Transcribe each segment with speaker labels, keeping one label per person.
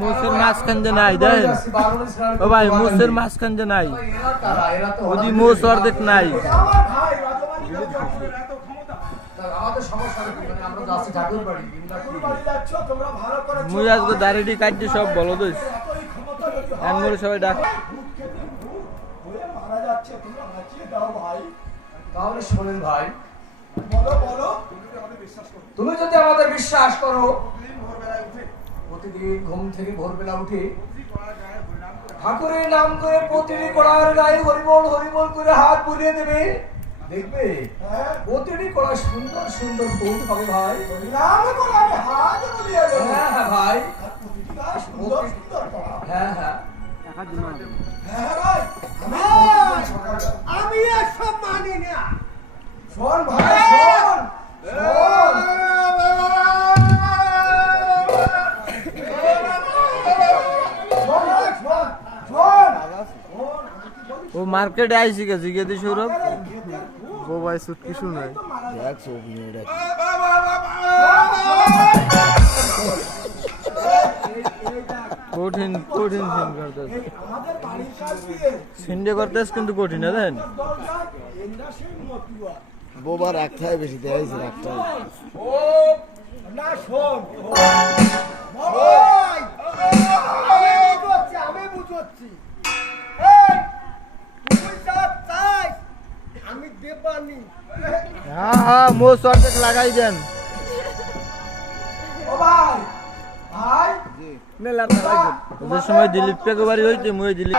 Speaker 1: মুসের মাঝখান যে নাই দেখেন ও ভাই মুসের মাঝখান যে নাই। ওদি মুস অর্ধেক নাই।
Speaker 2: মানে
Speaker 1: মুই আজকে দাড়িটি কাটছি সব বলো দোষ
Speaker 3: যদি
Speaker 1: এমন সবাই ডাক।
Speaker 3: ভূত খেতে ভূত মারা যাচ্ছে তোমরা বাঁচিয়ে দাও ভাই
Speaker 2: তাহলে শোনেন ভাই।
Speaker 3: বলো বলো।
Speaker 2: তুমি যদি আমাদের বিশ্বাস করো প্রতিদিন ঘুম থেকে ভোরবেলা উঠে ঠাকুরের নাম করে প্রতিটি কড়ার গায়ে হরিবল হরিবল করে হাত বুলিয়ে দেবে। দেখবে?
Speaker 3: হ্যাঁ।
Speaker 2: প্রতিটি কড়া সুন্দর সুন্দর ফুল হবে ভাই। হ্যাঁ হ্যাঁ ভাই। হ্যাঁ হ্যাঁ।
Speaker 3: হ্যাঁ ভাই। আমি আমি এসব মানি না। শোন ভাই
Speaker 1: মার্কেটে আইসি গেছি গেদি সৌরভ।
Speaker 4: ও ভাই সুট কিছু নাই
Speaker 1: কঠিন কঠিন সিন করতেছে।
Speaker 3: আমাদের বাড়ির কাছ দিয়ে
Speaker 1: সিন্ডে করতেছ কিন্তু কঠিন না দেন।
Speaker 4: বোবার একটাই বেশি দেয় একটাই
Speaker 3: ও না শোন আমি বুঝছি
Speaker 1: মোস অর্ধেক লাগাই দেন।
Speaker 3: ও ভাই ভাই।
Speaker 1: ওদের সময় দিলীপ পেকে বাড়ি হইতে মুই দিলীপ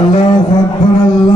Speaker 5: আল্লাহ আকবর আল্লাহ